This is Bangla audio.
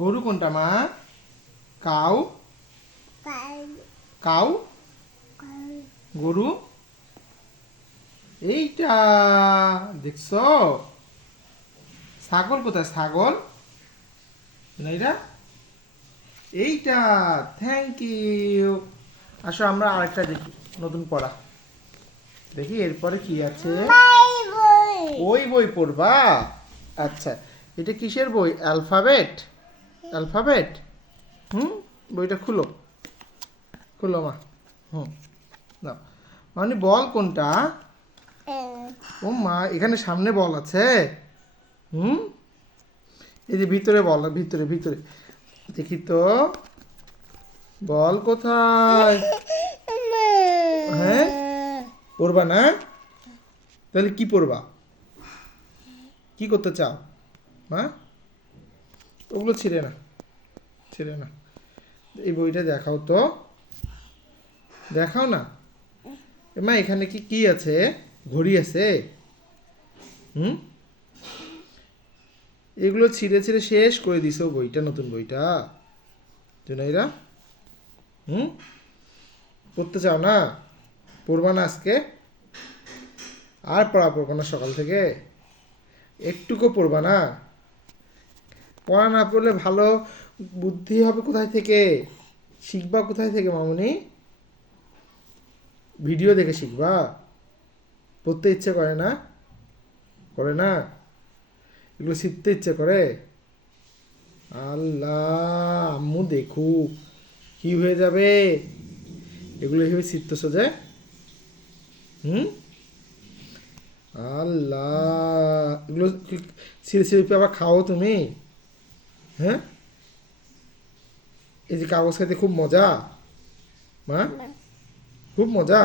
গরু কোনটা মা? কাউ? কাউ? গরু এইটা দেখছো? ছাগল কোথায়? ছাগল না এটা? এইটা। Thank you. আসো আমরা আরেকটা দেখি, নতুন পড়া দেখি এরপরে কি আছে। ওই বই পড়বা? আচ্ছা, এটা কিসের বই? অ্যালফাবেট? অ্যালফাবেট? হুম, বইটা খুলো, খুলো মা। হুম, দাও। মানে বল কোনটা? ও মা, এখানে সামনে বল আছে। হুম, এই যে ভিতরে বল, ভিতরে ভিতরে দেখি তো। বল কোথায়? হ্যাঁ, পড়বা না? তাহলে কি পড়বা? কি করতে চাও মা? ওগুলো ছিঁড়ে না, ছিঁড়ে না। এই বইটা দেখাও তো, দেখাও না। মা এখানে কি কি আছে? ঘড়ি আছে? হুম, এগুলো ছিঁড়ে ছিঁড়ে শেষ করে দিছো বইটা, নতুন বইটা। জুনাইরা, হুম, পড়তে চাও না? পড়বা না আজকে? আর পড়া পড়বো না সকাল থেকে? একটুকু পড়বা না? পড়া না পড়লে ভালো বুদ্ধি হবে কোথায় থেকে? শিখবা কোথায় থেকে মামুনি? ভিডিও দেখে শিখবা? পড়তে ইচ্ছে করে না? করে না? এগুলো শিখতে ইচ্ছে করে? আল্লাহ, আম্মু দেখুক কি হয়ে যাবে। এগুলো এভাবে শিখতেছো যে? হুম, আল্লাহ, এগুলো ছিঁড়ে ছিঁড়ে আবার খাও তুমি? হ্যাঁ, এই যে কাগজ খাইতে খুব মজা মা, খুব মজা।